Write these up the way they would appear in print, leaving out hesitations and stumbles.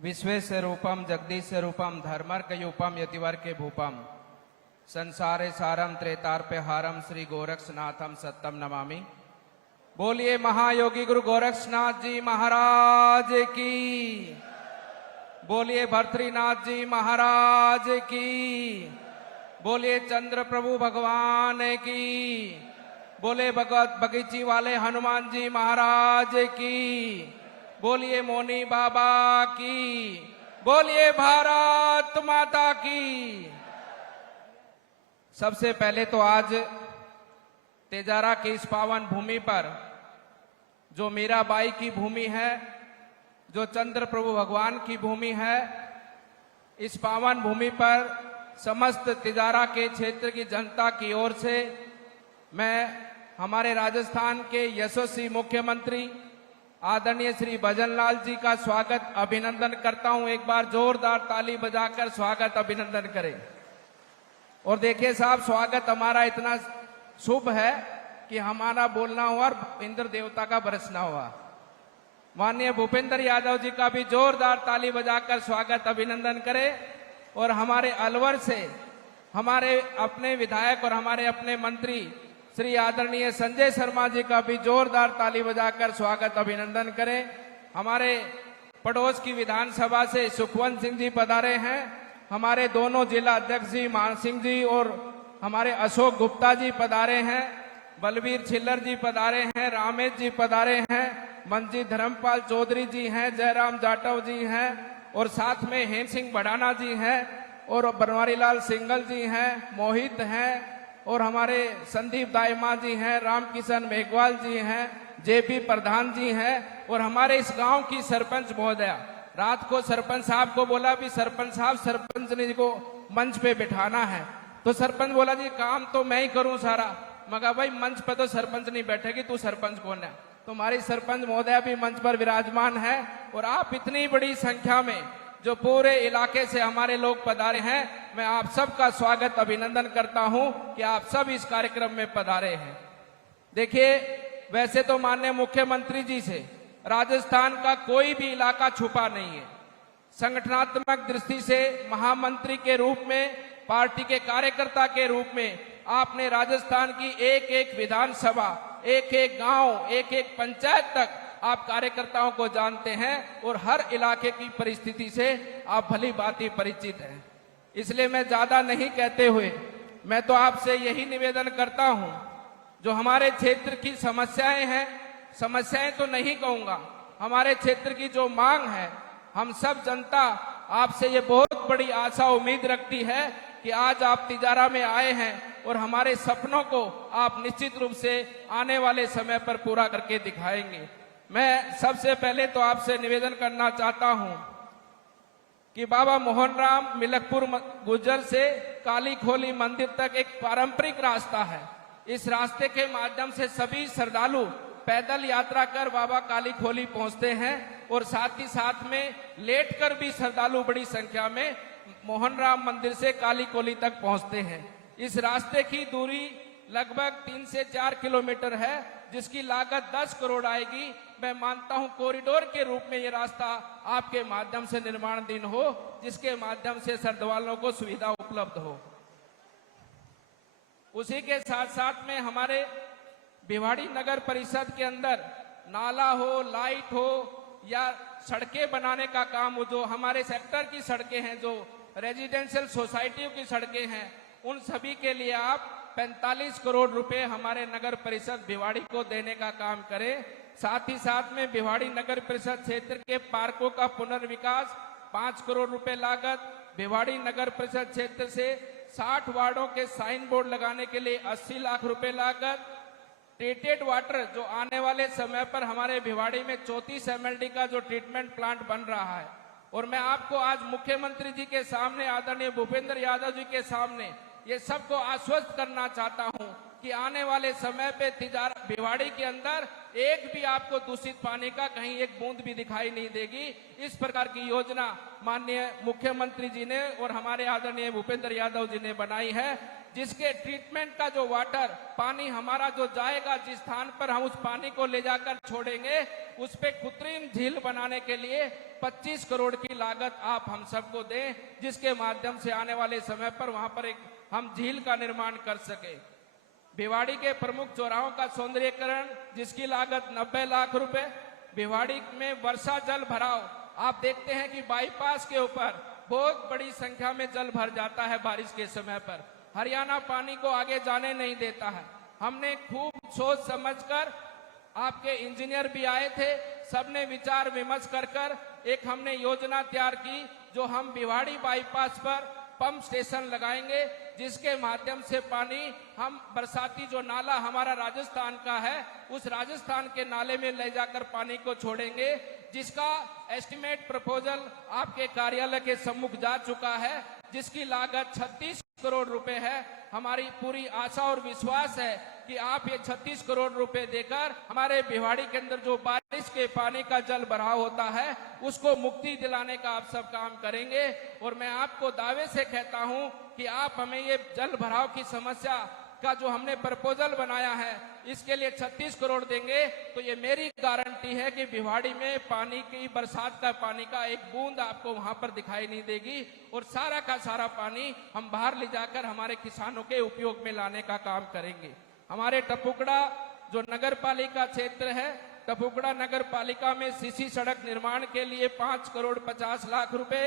विश्वेश्वर रूपम जगदीश्वर रूपम धर्मर्कयूपम यतिवर्के भूपम संसारे सारम त्रेतार्प्य हारम श्री गोरक्षनाथम सत्यम नमामि। बोलिए महायोगी गुरु गोरक्षनाथ जी महाराज की, बोलिए भर्तृनाथ जी महाराज की, बोलिए चंद्र प्रभु भगवान की, बोले भगवत बगीची वाले हनुमान जी महाराज की, बोलिए मोनी बाबा की, बोलिए भारत माता की। सबसे पहले तो आज तेजारा की इस पावन भूमि पर जो मीराबाई की भूमि है, जो चंद्र प्रभु भगवान की भूमि है, इस पावन भूमि पर समस्त तेजारा के क्षेत्र की जनता की ओर से मैं हमारे राजस्थान के यशस्वी मुख्यमंत्री आदरणीय श्री भजनलाल जी का स्वागत अभिनंदन करता हूं। एक बार जोरदार ताली बजाकर स्वागत अभिनंदन करें। और देखिए साहब, स्वागत हमारा इतना शुभ है कि हमारा बोलना हुआ और इंद्र देवता का बरसना हुआ। माननीय भूपेंद्र यादव जी का भी जोरदार ताली बजाकर स्वागत अभिनंदन करें। और हमारे अलवर से हमारे अपने विधायक और हमारे अपने मंत्री श्री आदरणीय संजय शर्मा जी का भी जोरदार ताली बजाकर स्वागत अभिनंदन करें। हमारे पड़ोस की विधानसभा से सुखवंत सिंह जी पधारे हैं, हमारे दोनों जिला अध्यक्ष जी मान सिंह जी और हमारे अशोक गुप्ता जी पधारे हैं, बलवीर छिल्लर जी पधारे हैं, रामेश जी पधारे हैं, मंजी धर्मपाल चौधरी जी हैं, जयराम जाटव जी हैं और साथ में हेम सिंह बढ़ाना जी हैं और बनवारीलाल सिंगल जी हैं, मोहित हैं और हमारे संदीप दाइमा जी हैं, रामकिशन मेघवाल जी हैं, जेपी प्रधान जी हैं और हमारे इस गांव की सरपंच महोदया। रात को सरपंच साहब को बोला भी सरपंच साहब सरपंच जी को मंच पे बिठाना है, तो सरपंच बोला जी काम तो मैं ही करूं सारा। मगर भाई मंच पे तो सरपंच नहीं बैठेगी, तू सरपंच कौन है? तुम्हारी सरपंच महोदया भी मंच पर विराजमान है और आप इतनी बड़ी संख्या में जो पूरे इलाके से हमारे लोग पधारे हैं, मैं आप सबका स्वागत अभिनंदन करता हूं कि आप सब इस कार्यक्रम में पधारे हैं। देखिए, वैसे तो माननीय मुख्यमंत्री जी से राजस्थान का कोई भी इलाका छुपा नहीं है। संगठनात्मक दृष्टि से महामंत्री के रूप में, पार्टी के कार्यकर्ता के रूप में आपने राजस्थान की एक एक विधानसभा, एक एक गांव, एक एक पंचायत तक आप कार्यकर्ताओं को जानते हैं और हर इलाके की परिस्थिति से आप भली भांति परिचित हैं। इसलिए मैं ज्यादा नहीं कहते हुए मैं तो आपसे यही निवेदन करता हूं, जो हमारे क्षेत्र की समस्याएं हैं, समस्याएं तो नहीं कहूंगा, हमारे क्षेत्र की जो मांग है, हम सब जनता आपसे ये बहुत बड़ी आशा उम्मीद रखती है कि आज आप तिजारा में आए हैं और हमारे सपनों को आप निश्चित रूप से आने वाले समय पर पूरा करके दिखाएंगे। मैं सबसे पहले तो आपसे निवेदन करना चाहता हूं कि बाबा मोहन राम मिलकपुर गुज्जर से काली खोली मंदिर तक एक पारंपरिक रास्ता है। इस रास्ते के माध्यम से सभी श्रद्धालु पैदल यात्रा कर बाबा काली खोली पहुंचते हैं और साथ ही साथ में लेटकर भी श्रद्धालु बड़ी संख्या में मोहन राम मंदिर से काली खोली तक पहुंचते हैं। इस रास्ते की दूरी लगभग 3 से 4 किलोमीटर है, जिसकी लागत 10 करोड़ आएगी। मैं मानता हूं कॉरिडोर के रूप में ये रास्ता आपके माध्यम से निर्माणाधीन हो, जिसके माध्यम से श्रद्धालुओं को सुविधा उपलब्ध हो। उसी के साथ साथ में हमारे भिवाड़ी नगर परिषद के अंदर नाला हो, लाइट हो या सड़कें बनाने का काम हो, जो हमारे सेक्टर की सड़कें हैं, जो रेजिडेंशियल सोसाइटियों की सड़कें हैं, उन सभी के लिए आप 45 करोड़ रुपए हमारे नगर परिषद भिवाड़ी को देने का काम करें। साथ ही साथ में भिवाड़ी नगर परिषद क्षेत्र के पार्कों का पुनर्विकास 5 करोड़ रुपए लागत, भिवाड़ी नगर परिषद क्षेत्र से 60 वार्डों के साइन बोर्ड लगाने के लिए 80 लाख रुपए लागत, ट्रीटेड वाटर जो आने वाले समय पर हमारे भिवाड़ी में 34 MLD का जो ट्रीटमेंट प्लांट बन रहा है। और मैं आपको आज मुख्यमंत्री जी के सामने, आदरणीय भूपेंद्र यादव जी के सामने ये सबको आश्वस्त करना चाहता हूं कि आने वाले समय पे तिजारा भिवाड़ी के अंदर एक भी आपको दूषित पानी का कहीं एक बूंद भी दिखाई नहीं देगी। इस प्रकार की योजना माननीय मुख्यमंत्री जी ने और हमारे आदरणीय भूपेंद्र यादव जी ने बनाई है, जिसके ट्रीटमेंट का जो वाटर पानी हमारा जो जाएगा, जिस स्थान पर हम उस पानी को ले जाकर छोड़ेंगे, उस पे कृत्रिम झील बनाने के लिए 25 करोड़ की लागत आप हम सबको दें, जिसके माध्यम से आने वाले समय पर वहां पर एक हम झील का निर्माण कर सके। भिवाड़ी के प्रमुख चौराहों का सौंदर्यीकरण, जिसकी लागत 90 लाख रुपए। भिवाड़ी में वर्षा जल भराव, आप देखते हैं कि बाईपास के ऊपर बहुत बड़ी संख्या में जल भर जाता है बारिश के समय पर। हरियाणा पानी को आगे जाने नहीं देता है। हमने खूब सोच समझकर, आपके इंजीनियर भी आए थे, सबने विचार विमर्श कर एक हमने योजना तैयार की, जो हम भिवाड़ी बाईपास पर पंप स्टेशन लगाएंगे, जिसके माध्यम से पानी हम बरसाती जो नाला हमारा राजस्थान का है, उस राजस्थान के नाले में ले जाकर पानी को छोड़ेंगे, जिसका एस्टिमेट प्रपोजल आपके कार्यालय के सम्मुख जा चुका है, जिसकी लागत 36 करोड़ रुपए है। हमारी पूरी आशा और विश्वास है कि आप ये 36 करोड़ रुपए देकर हमारे भिवाड़ी के अंदर जो बारिश के पानी का जल भराव होता है, उसको मुक्ति दिलाने का आप सब काम करेंगे। और मैं आपको दावे से कहता हूं कि आप हमें ये जल भराव की समस्या का जो हमने प्रपोजल बनाया है, इसके लिए 36 करोड़ देंगे, तो ये मेरी गारंटी है कि भिवाड़ी में पानी की, बरसात का पानी का एक बूंद आपको वहां पर दिखाई नहीं देगी, और सारा का सारा पानी हम बाहर ले जाकर हमारे किसानों के उपयोग में लाने का काम करेंगे। हमारे टपुकड़ा जो नगर पालिका क्षेत्र है, टपुकड़ा नगर पालिका में सीसी सड़क निर्माण के लिए 5 करोड़ 50 लाख रुपए,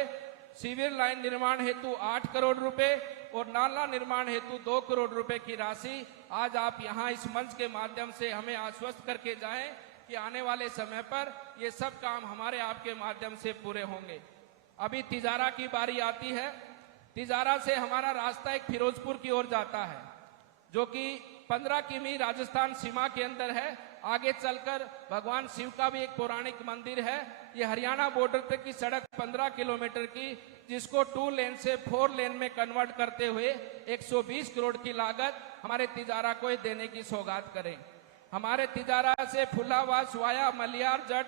सीवर लाइन निर्माण हेतु 8 करोड़ रुपए और नाला निर्माण हेतु 2 करोड़ रुपए की राशि आज आप यहां इस मंच के माध्यम से हमें आश्वस्त करके जाएं कि आने वाले समय पर ये सब काम हमारे आपके माध्यम से पूरे होंगे। अभी तिजारा की बारी आती है। तिजारा से हमारा रास्ता एक फिरोजपुर की ओर जाता है, जो कि 15 किमी राजस्थान सीमा के अंदर है। आगे चलकर भगवान शिव का भी एक पौराणिक मंदिर है। ये हरियाणा बॉर्डर तक की सड़क 15 किलोमीटर की, जिसको 2 लेन से 4 लेन में कन्वर्ट करते हुए 120 करोड़ की लागत हमारे तिजारा को देने की सौगात करें। हमारे तिजारा से फुलावास वाया मलियार जट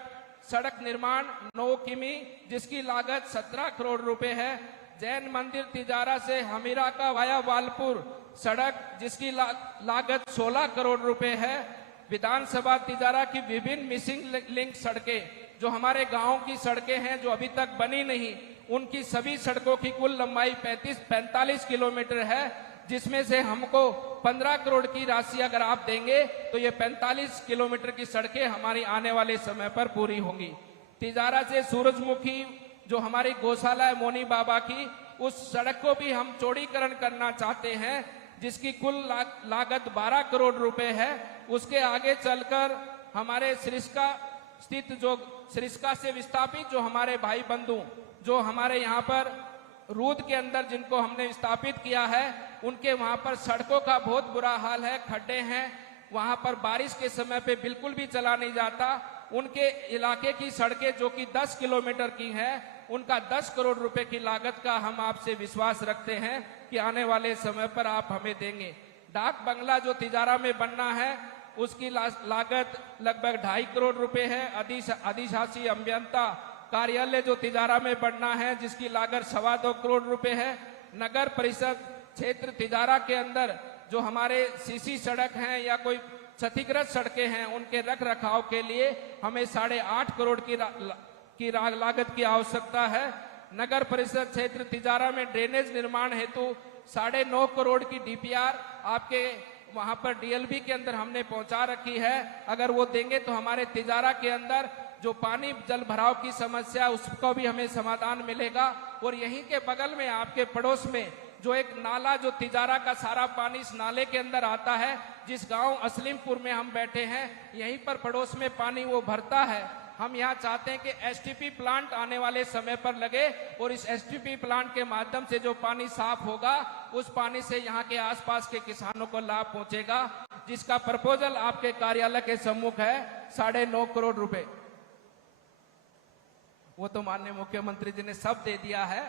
सड़क निर्माण 9 किमी, जिसकी लागत 17 करोड़ रुपए है। जैन मंदिर तिजारा से हमीरा का वाया वालपुर सड़क, जिसकी लागत 16 करोड़ रुपए है। विधानसभा तिजारा की विभिन्न मिसिंग लिंक सड़कें, जो हमारे गांव की सड़कें हैं जो अभी तक बनी नहीं, उनकी सभी सड़कों की कुल लंबाई 45 किलोमीटर है, जिसमें से हमको 15 करोड़ की राशि अगर आप देंगे तो ये 45 किलोमीटर की सड़कें हमारी आने वाले समय पर पूरी होंगी। तिजारा से सूरजमुखी जो हमारी गौशाला है मोनी बाबा की, उस सड़क को भी हम चौड़ीकरण करना चाहते हैं, जिसकी कुल लागत 12 करोड़ रुपए है। उसके आगे चलकर हमारे सरिस्का स्थित जो सरिस्का से विस्थापित जो हमारे भाई बंधु जो हमारे यहाँ पर रूद के अंदर जिनको हमने विस्थापित किया है, उनके वहां पर सड़कों का बहुत बुरा हाल है, खड्डे हैं, वहां पर बारिश के समय पे बिल्कुल भी चला नहीं जाता। उनके इलाके की सड़कें जो कि 10 किलोमीटर की हैं, उनका 10 करोड़ रुपए की लागत का हम आपसे विश्वास रखते हैं कि आने वाले समय पर आप हमें देंगे। डाक बंगला जो तिजारा में बनना है, उसकी लागत लगभग 2.5 करोड़ रुपए है। अधिशासी अभियंता कार्यालय जो तिजारा में बनना है, जिसकी लागत 2.25 करोड़ रुपए है। नगर परिषद क्षेत्र तिजारा के अंदर जो हमारे सीसी सड़क हैं या कोई क्षतिग्रस्त सड़कें हैं, उनके रख रखाव के लिए हमें 8.5 करोड़ की लागत की आवश्यकता है। नगर परिषद क्षेत्र तिजारा में ड्रेनेज निर्माण हेतु 9.5 करोड़ की डीपीआर आपके वहां पर डीएलबी के अंदर हमने पहुंचा रखी है। अगर वो देंगे तो हमारे तिजारा के अंदर जो पानी जल भराव की समस्या, उसको भी हमें समाधान मिलेगा। और यहीं के बगल में आपके पड़ोस में जो एक नाला जो तिजारा का सारा पानी इस नाले के अंदर आता है, जिस गांव असलीमपुर में हम बैठे हैं, यहीं पर पड़ोस में पानी वो भरता है। हम यहाँ चाहते हैं कि एसटीपी प्लांट आने वाले समय पर लगे और इस एसटीपी प्लांट के माध्यम से जो पानी साफ होगा, उस पानी से यहाँ के आसपास के किसानों को लाभ पहुंचेगा, जिसका प्रपोजल आपके कार्यालय के सम्मुख है 9.5 करोड़ रुपए। वो तो माननीय मुख्यमंत्री जी ने सब दे दिया है।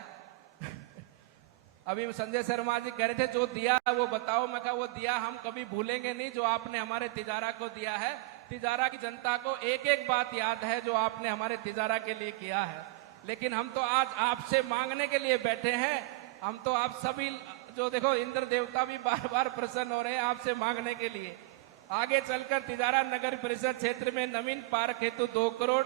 अभी संजय शर्मा जी कह रहे थे जो दिया वो बताओ। मैं कहा वो दिया हम कभी भूलेंगे नहीं, जो आपने हमारे तिजारा को दिया है। तिजारा की जनता को एक एक बात याद है जो आपने हमारे तिजारा के लिए किया है। लेकिन हम तो आज आपसे मांगने के लिए बैठे हैं। हम तो आप सभी जो देखो इंद्र देवता भी बार बार प्रसन्न हो रहे हैं आपसे मांगने के लिए। आगे चलकर तिजारा नगर परिषद क्षेत्र में नवीन पार्क हेतु 2 करोड़,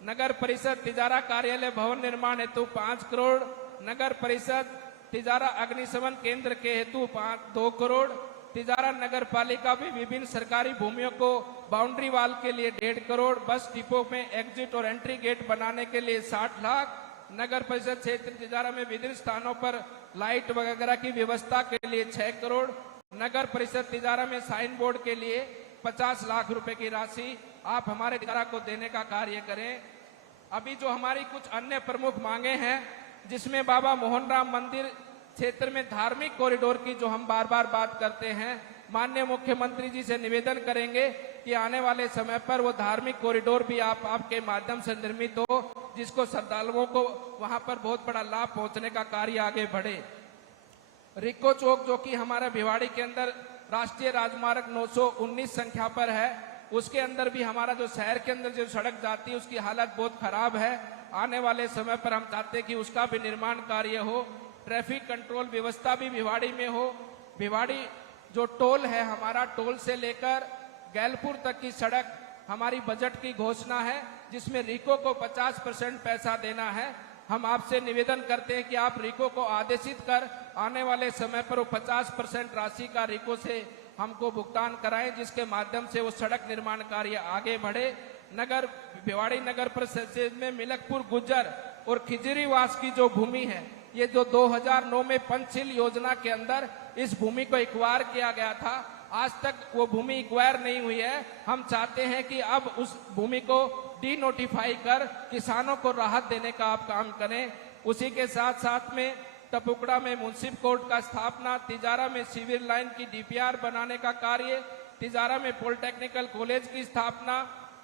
नगर परिषद तिजारा कार्यालय भवन निर्माण हेतु 5 करोड़, नगर परिषद तिजारा अग्निशमन केंद्र के हेतु 2 करोड़, तिजारा नगर पालिका भी विभिन्न सरकारी भूमियों को बाउंड्री वाल के लिए 1.5 करोड़, बस डिपो में एग्जिट और एंट्री गेट बनाने के लिए 60 लाख, नगर परिषद क्षेत्र तिजारा में विभिन्न स्थानों पर लाइट वगैरह की व्यवस्था के लिए 6 करोड़, नगर परिषद तिजारा में साइन बोर्ड के लिए 50 लाख रुपए की राशि आप हमारे तिजारा को देने का कार्य करें। अभी जो हमारी कुछ अन्य प्रमुख मांगे हैं, जिसमें बाबा मोहन राम मंदिर क्षेत्र में धार्मिक कॉरिडोर की जो हम बार बार बात करते हैं, माननीय मुख्यमंत्री जी से निवेदन करेंगे कि आने वाले समय पर वो धार्मिक कॉरिडोर भी आपके माध्यम से निर्मित हो, जिसको श्रद्धालुओं को वहां पर बहुत बड़ा लाभ पहुंचने का कार्य आगे बढ़े। रिको चौक जो कि हमारा भिवाड़ी के अंदर राष्ट्रीय राजमार्ग 919 संख्या पर है, उसके अंदर भी हमारा जो शहर के अंदर जो सड़क जाती है उसकी हालत बहुत खराब है। आने वाले समय पर हम चाहते हैं कि उसका भी निर्माण कार्य हो। ट्रैफिक कंट्रोल व्यवस्था भी भिवाड़ी में हो। भिवाड़ी जो टोल है हमारा, टोल से लेकर गैलपुर तक की सड़क हमारी बजट की घोषणा है, जिसमें रिको को 50% पैसा देना है। हम आपसे निवेदन करते हैं कि आप रिको को आदेशित कर आने वाले समय पर वो 50% राशि का रिको से हमको भुगतान कराएं, जिसके माध्यम से वो सड़क निर्माण कार्य आगे बढ़े। भिवाड़ी नगर परिषद में मिलकपुर गुज्जर और खिजरीवास की जो भूमि है, ये जो 2009 में पंचशील योजना के अंदर इस भूमि को एक्वायर किया गया था, आज तक वो भूमि एक्वायर नहीं हुई है। हम चाहते हैं कि अब उस भूमि को डी नोटिफाई कर किसानों को राहत देने का आप काम करें। उसी के साथ साथ में टपुकड़ा में म्युनिसिपल कोर्ट का स्थापना, तिजारा में सिविल लाइन की डीपीआर बनाने का कार्य, तिजारा में पॉलिटेक्निकल कॉलेज की स्थापना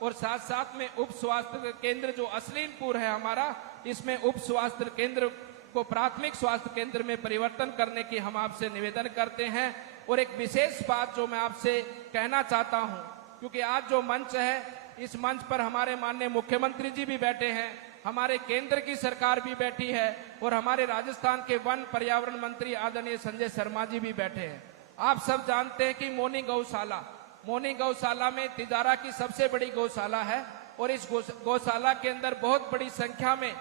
और साथ साथ में उप स्वास्थ्य केंद्र जो असलीमपुर है हमारा, इसमें उप स्वास्थ्य केंद्र को प्राथमिक स्वास्थ्य केंद्र में परिवर्तन करने की हम आपसे निवेदन करते हैं। और एक विशेष बात जो मैं आपसे कहना चाहता हूं, क्योंकि आज जो मंच है, इस मंच पर हमारे माननीय मुख्यमंत्री जी भी बैठे हैं, हमारे केंद्र की सरकार भी बैठी है और हमारे राजस्थान के वन पर्यावरण मंत्री आदरणीय संजय शर्मा जी भी बैठे हैं। आप सब जानते हैं कि मोनी गौशाला में तिजारा की सबसे बड़ी गौशाला है और इस गौशाला के अंदर बहुत बड़ी संख्या में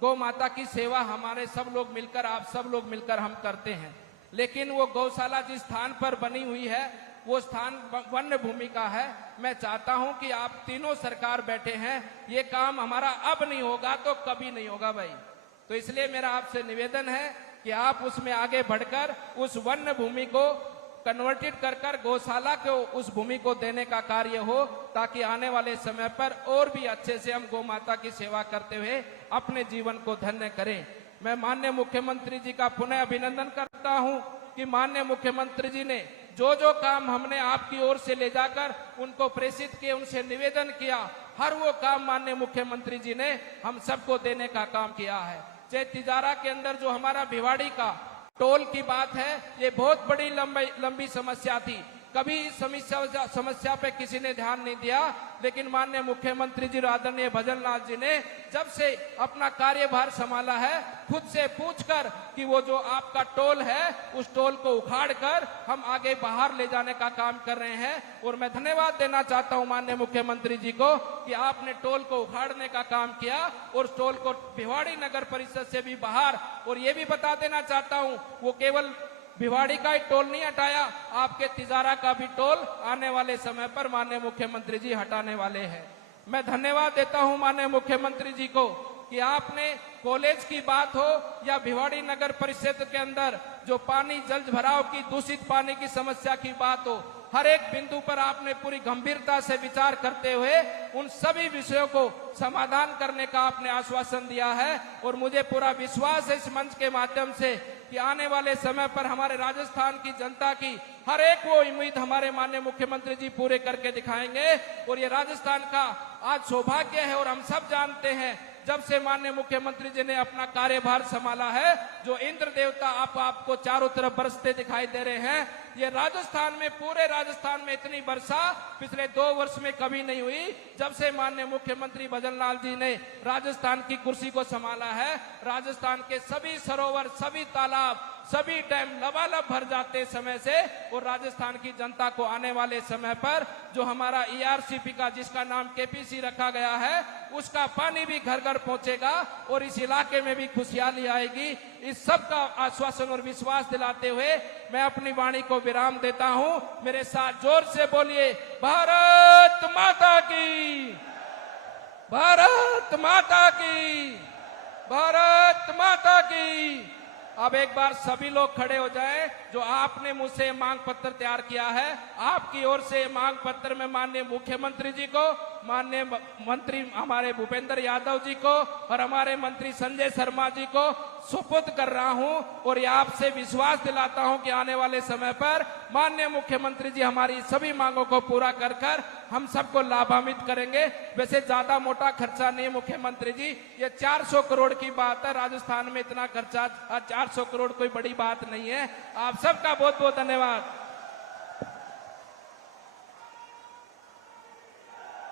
गौ माता की सेवा हमारे सब लोग मिलकर, आप सब लोग मिलकर हम करते हैं। लेकिन वो गौशाला जिस स्थान पर बनी हुई है, वो स्थान वन्य भूमि का है। मैं चाहता हूं कि आप तीनों सरकार बैठे हैं, ये काम हमारा अब नहीं होगा तो कभी नहीं होगा भाई। तो इसलिए मेरा आपसे निवेदन है कि आप उसमें आगे बढ़कर उस वन्य भूमि को कन्वर्टेड कर गौशाला को उस भूमि को देने का कार्य हो, ताकि आने वाले समय पर और भी अच्छे से हम गौ माता की सेवा करते हुए अपने जीवन को धन्य करें। मैं माननीय मुख्यमंत्री जी का पुनः अभिनंदन करता हूं कि माननीय मुख्यमंत्री जी ने जो जो काम हमने आपकी ओर से ले जाकर उनको प्रेषित किए, उनसे निवेदन किया, हर वो काम माननीय मुख्यमंत्री जी ने हम सबको देने का काम किया है। चाहे तिजारा के अंदर जो हमारा भिवाड़ी का टोल की बात है, ये बहुत बड़ी लंबी समस्या थी, कभी इस समस्या पे किसी ने ध्यान नहीं दिया। लेकिन माननीय मुख्यमंत्री जी आदरणीय भजनलाल जी ने जब से अपना कार्यभार संभाला है, खुद से पूछकर कि वो जो आपका टोल है उस टोल को उखाड़ कर हम आगे बाहर ले जाने का काम कर रहे हैं। और मैं धन्यवाद देना चाहता हूं माननीय मुख्यमंत्री जी को कि आपने टोल को उखाड़ने का काम किया और उस टोल को भिवाड़ी नगर परिषद से भी बाहर, और ये भी बता देना चाहता हूं वो केवल भिवाड़ी का ही टोल नहीं हटाया, आपके तिजारा का भी टोल आने वाले समय पर माननीय मुख्यमंत्री जी हटाने वाले हैं। मैं धन्यवाद देता हूं माननीय मुख्यमंत्री जी को कि आपने कॉलेज की बात हो या भिवाड़ी नगर परिषद के अंदर जो पानी जल भराव की दूषित पानी की समस्या की बात हो, हर एक बिंदु पर आपने पूरी गंभीरता से विचार करते हुए उन सभी विषयों को समाधान करने का आपने आश्वासन दिया है। और मुझे पूरा विश्वास है इस मंच के माध्यम से कि आने वाले समय पर हमारे राजस्थान की जनता की हर एक वो उम्मीद हमारे माननीय मुख्यमंत्री जी पूरे करके दिखाएंगे। और ये राजस्थान का आज सौभाग्य है और हम सब जानते हैं जब से माननीय मुख्यमंत्री जी ने अपना कार्यभार संभाला है, जो इंद्र देवता आपको चारों तरफ बरसते दिखाई दे रहे हैं। ये राजस्थान में, पूरे राजस्थान में इतनी वर्षा पिछले 2 वर्ष में कभी नहीं हुई जब से माननीय मुख्यमंत्री भजनलाल जी ने राजस्थान की कुर्सी को संभाला है। राजस्थान के सभी सरोवर, सभी तालाब, सभी डैम लबालब भर जाते समय से, और राजस्थान की जनता को आने वाले समय पर जो हमारा ERCP का जिसका नाम KPC रखा गया है, उसका पानी भी घर घर पहुंचेगा और इस इलाके में भी खुशहाली आएगी। इस सब का आश्वासन और विश्वास दिलाते हुए मैं अपनी वाणी को विराम देता हूं। मेरे साथ जोर से बोलिए, भारत माता की, भारत माता की, भारत माता की। अब एक बार सभी लोग खड़े हो जाएं। जो आपने मुझसे मांग पत्र तैयार किया है, आपकी ओर से मांग पत्र में माननीय मुख्यमंत्री जी को, माननीय मंत्री हमारे भूपेंद्र यादव जी को और हमारे मंत्री संजय शर्मा जी को सुपुर्द कर रहा हूं, और ये आपसे विश्वास दिलाता हूं कि आने वाले समय पर माननीय मुख्यमंत्री जी हमारी सभी मांगों को पूरा कर कर हम सबको लाभान्वित करेंगे। वैसे ज्यादा मोटा खर्चा नहीं है मुख्यमंत्री जी, ये 400 करोड़ की बात है। राजस्थान में इतना खर्चा 400 करोड़ कोई बड़ी बात नहीं है। आप सबका बहुत बहुत धन्यवाद।